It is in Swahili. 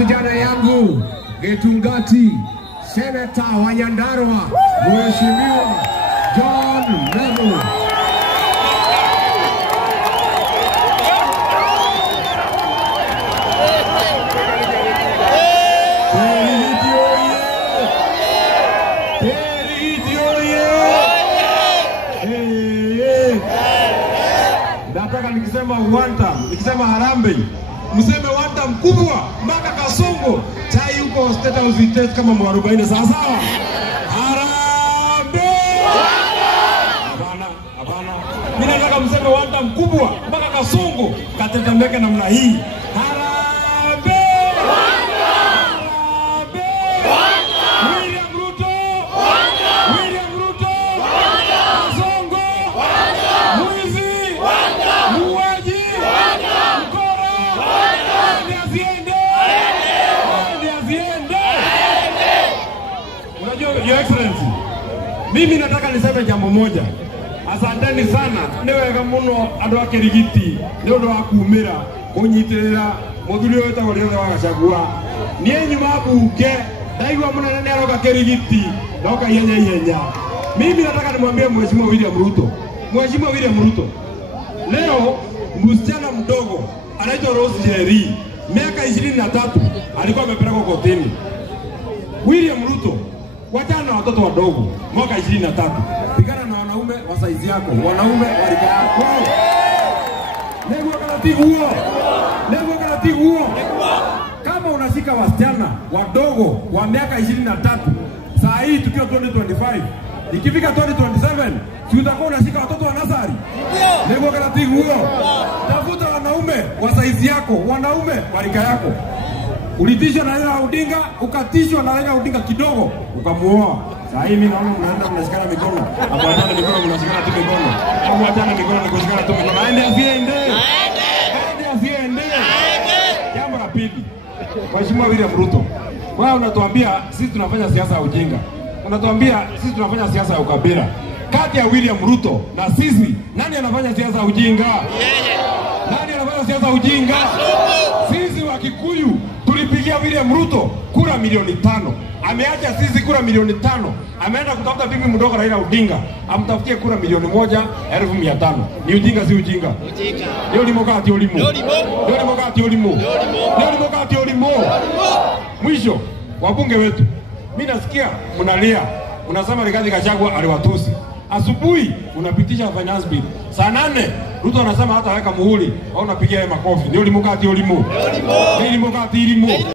kijana yangu Getungati, Seneta wa Nyandarua, Mheshimiwa John Nemo. Nataka nikisema uwanta, nikisema Harambee, mseme wanta mkubwa mpaka Kasongo, chai huko State House itete kama mwarubaini sawa sawa. Harambee! Hapana. Mimi nataka mseme wanta mkubwa mpaka Kasongo, katetemeke namna hii. Harambee! William Ruto! William Ruto! Kasongo! Mwizi! Muaji! Mkora! Ndiaziende! Unajua, Your Excellency, mimi nataka niseme jambo moja. Asanteni sana niwega muno andu a Kirigiti ni undu wa kumira kunyitirira muthuri uyu wetagwo Rigathi wa Gachagua. Ni nyuma bunge ndaigua munene ni aroka Kirigiti ndoka ihenya. Mimi nataka nimwambie Mheshimiwa William Ruto, leo msichana mdogo anaitwa Rose Njeri, miaka 23, alikuwa amepelekwa kotini. William Ruto, wachana na watoto wadogo mwaka 23. Pigana na wanaume wa saizi yako, wanaume wa rika yako. Lego karatibu huo. Kama unashika wasichana wadogo wa miaka 23, saa hii tukiwa 2025, ikifika 2027, si utakuwa unashika watoto wa nasari? Lego karatibu huo. Tafuta wanaume wa saizi yako, wanaume wa rika yako. Ulitishwa na Raila Odinga, ukatishwa na Raila Odinga kidogo, ukamuoa. Sasa hivi naona mnaenda mnashikana mikono. Hapo mikono mnashikana tu mikono. Hapo hata mikono mnashikana tu mikono. Aende asiende. Jambo la pili. Mheshimiwa William Ruto, wewe unatuambia sisi tunafanya siasa ya ujinga. Unatuambia sisi tunafanya siasa ya ukabila. Kati ya William Ruto na sisi, nani anafanya siasa ya ujinga? Nani anafanya siasa ya ujinga? Sisi wa Kikuyu tulipigia William Ruto kura milioni 5. Ameacha sisi kura milioni 5. Ameenda kutafuta bibi mdogo Raila Odinga, amtafutie kura milioni 1,500. Ni ujinga si ujinga? Ujinga. Leo ni mokati olimo. Mwisho, wabunge wetu, mimi nasikia mnalia, unasema Rigathi Gachagua aliwatusi. Asubuhi unapitisha finance bill. Saa 8 Ruto anasema hata weka muhuri, au unapigia makofi. Ndio limokati olimo.